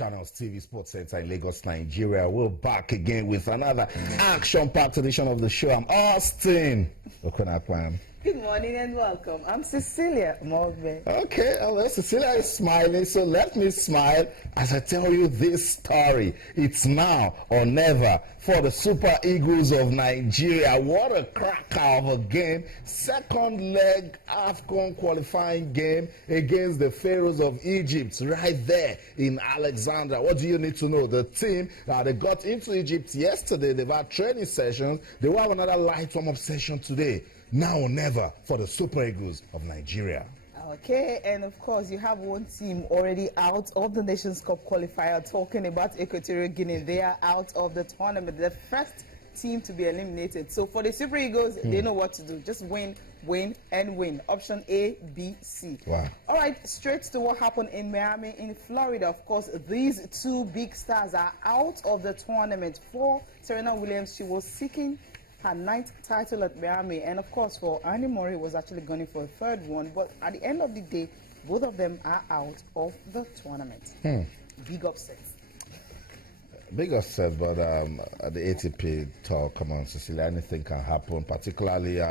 Channels TV Sports Center in Lagos, Nigeria. We're back again with another action-packed edition of the show. I'm Austin Okunakwan. Good morning and welcome. I'm Cecilia Mogbe. Okay, well, Cecilia is smiling, so let me smile as I tell you this story. It's now or never for the Super Eagles of Nigeria. What a cracker of a game. Second leg AFCON qualifying game against the Pharaohs of Egypt right there in Alexandria. What do you need to know? The team, they got into Egypt yesterday. They've had training sessions. They will have another light warm-up session today. Now or never for the Super Eagles of Nigeria. Okay, and of course, you have one team already out of the Nations Cup qualifier. Talking about Equatorial Guinea, they are out of the tournament. The first team to be eliminated. So for the Super Eagles, they know what to do. Just win, win, and win. Option A, B, C. Wow. All right, straight to what happened in Miami, in Florida. Of course, these two big stars are out of the tournament. For Serena Williams, she was seeking her 9th title at Miami, and of course for Andy Murray was actually gunning for a 3rd one, but at the end of the day, both of them are out of the tournament. Big upset. Big upset, but at the ATP tour, come on, Cecilia, anything can happen, particularly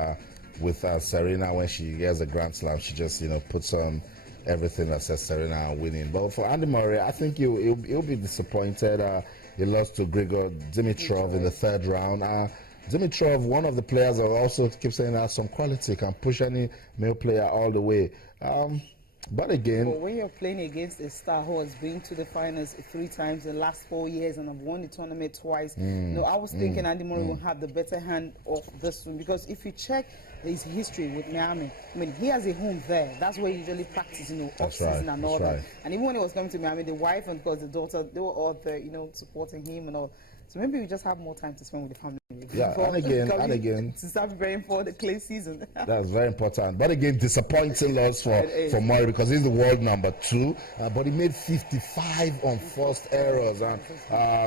with Serena. When she gets a Grand Slam, she just, puts on everything that says Serena winning. But for Andy Murray, I think he'll be disappointed. He lost to Grigor Dimitrov in the 3rd round. Dimitrov, one of the players that also keeps saying has some quality, can push any male player all the way. But again, when you're playing against a star who has been to the finals 3 times in the last 4 years and have won the tournament twice, I was thinking Andy Murray will have the better hand of this one, because if you check his history with Miami, I mean, he has a home there. That's where he usually practices, off-season and all that. Right. And even when he was coming to Miami, the wife and of course the daughter, they were all there, supporting him and all. So maybe we just have more time to spend with the family. Yeah, and again, to start preparing for the clay season. That's very important. But again, disappointing loss for Murray, because he's the world number 2. But he made 55 unforced errors, and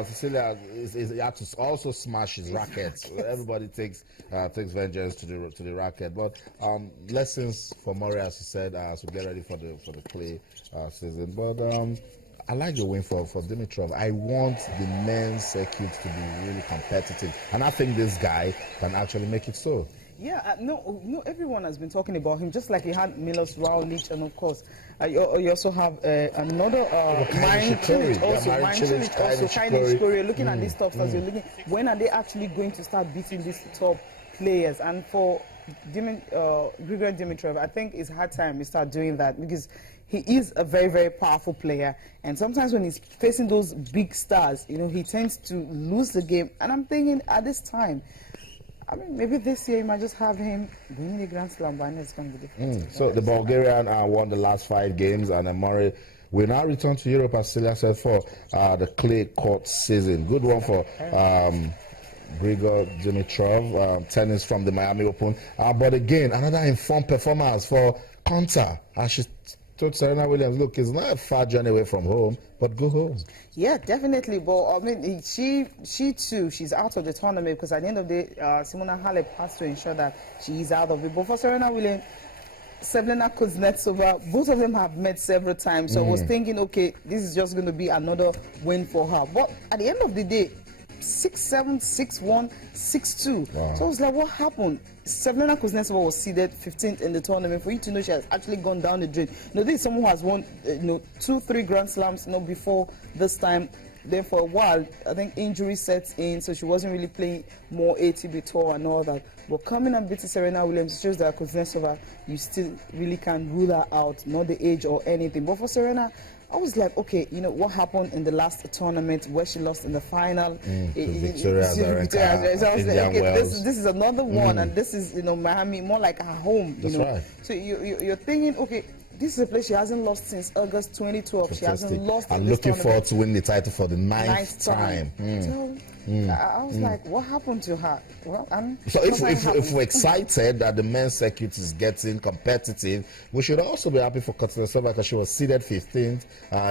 Cecilia he had to also smash his racket. Everybody takes vengeance to the racket. But lessons for Murray, as you said, as we get ready for the clay season. But I like the win for Dimitrov. I want the men's circuit to be really competitive, and I think this guy can actually make it so. Yeah, no, everyone has been talking about him, just like he had Milos Raonic, and of course, you also have another Marin Cilic also, Kainis Korea. Looking at these top stars, you're looking, when are they actually going to start beating these top players? And for Grigor Dimitrov, I think it's hard time to start doing that, because he is a very, very powerful player, and sometimes when he's facing those big stars, he tends to lose the game. And I'm thinking at this time, I mean, maybe this year you might just have him winning the Grand Slam, but I know it's going to be different. So the Bulgarian won the last 5 games, and Murray will now return to Europe, as Celia said, for the clay court season. Good one for Grigor Dimitrov, tennis from the Miami Open. But again, another informed performance for Konta, as she told Serena Williams, look, it's not a far journey away from home, but go home. Yeah, definitely. But I mean, she too, she's out of the tournament, because at the end of the day, Simona Halep has to ensure that she is out of it. But for Serena Williams, Serena Kuznetsova, both of them have met several times. So I was thinking, okay, this is just going to be another win for her. But at the end of the day, 6-7, 6-1, 6-2. Wow. So I was like, what happened? Serena Kuznetsova was seeded 15th in the tournament. For you to know she has actually gone down the drain. This is someone who has won 2-3 Grand Slams before this time. Then for a while, I think injury sets in, so she wasn't really playing more ATP tour and all that. But coming and beating Serena Williams shows that Kuznetsova, you still really can't rule her out, not the age or anything. But for Serena, I was like, okay, what happened in the last tournament where she lost in the final? Victoria Azarenka, so I was like, okay, Wells. this is another one, and this is, Miami, more like her home. That's right. So you're thinking, okay, this is a place she hasn't lost since August 2012. Fantastic. She hasn't lost. I'm looking forward to winning the title for the 9th time. So I was like, what happened to her? Well, so if we're excited that the men's circuit is getting competitive, we should also be happy for Kuznetsova, because she was seeded 15th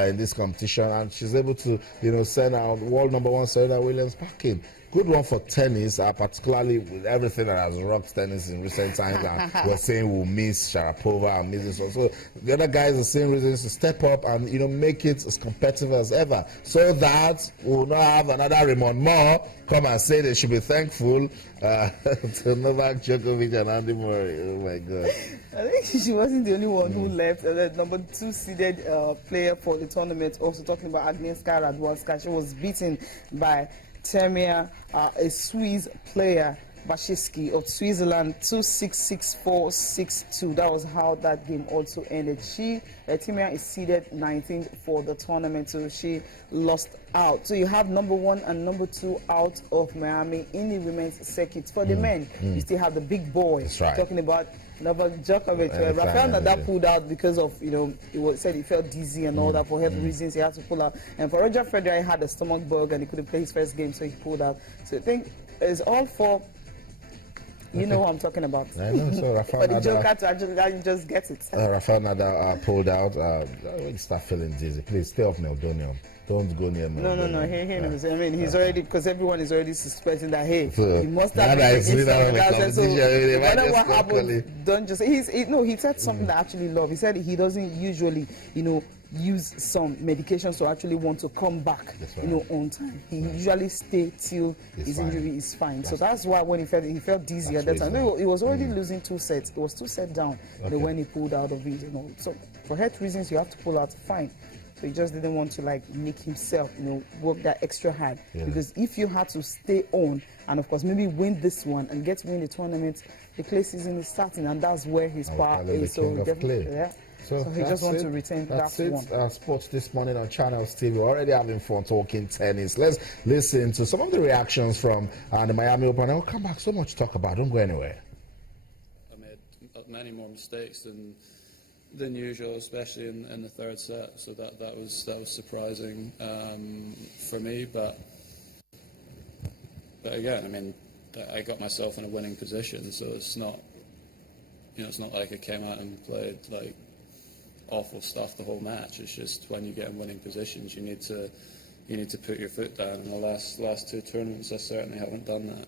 in this competition, and she's able to, send out world number 1 Serena Williams back in. good one for tennis, particularly with everything that has rocked tennis in recent times. And we're saying we'll miss Sharapova and miss this one. So the other guys are saying reasons to step up and make it as competitive as ever, so that we'll not have another Raymond Moore come and say they should be thankful to Novak Djokovic and Andy Murray. Oh my God! I think she wasn't the only one who left. The number 2 seeded player for the tournament, also talking about Agnieszka Radwanska. She was beaten by Temia, a Swiss player, Bashiski of Switzerland, 2-6, 6-4, 6-2. That was how that game also ended. Temia is seeded 19th for the tournament, so she lost out. So you have number 1 and number 2 out of Miami in the women's circuit. For the men, you still have the big boy. That's right. Talking about Novak Djokovic. Rafael Nadal pulled out because of, said he felt dizzy and all that. For health reasons, he had to pull out. And for Roger Federer, he had a stomach bug and he couldn't play his first game, so he pulled out. So I think it's all for, know what I'm talking about. I know, so Rafael for the Nadal, Joker to actually just get it. Rafael Nadal pulled out. When you start feeling dizzy, please stay off Meldonium. Don't go near me. No. He knows. I mean, he's already, because everyone is already suspecting that, hey, so, he must have been so no matter what happens, don't just. He said something that I actually love. He said he doesn't usually, use some medications to actually want to come back, on time. He usually stay till his injury is fine. So that's why when he felt dizzy at that time. No, he was already losing 2 sets. It was 2 sets down when he pulled out of it. So for health reasons, you have to pull out. Fine. So he just didn't want to make himself, work that extra hard. Yeah. Because if you had to stay on and of course maybe win this one and get to win the tournament, the clay season is starting and that's where his power is. So definitely, So he just wants to retain that one. Sports this morning on Channels TV. We're already having fun talking tennis. Let's listen to some of the reactions from the Miami Open. I'll come back. So much to talk about. Don't go anywhere. I made many more mistakes than usual, especially in the third set. So that was surprising for me. But again, I mean, I got myself in a winning position. So it's not, it's not like I came out and played like awful stuff the whole match. It's just when you get in winning positions, you need to put your foot down. In the last 2 tournaments, I certainly haven't done that.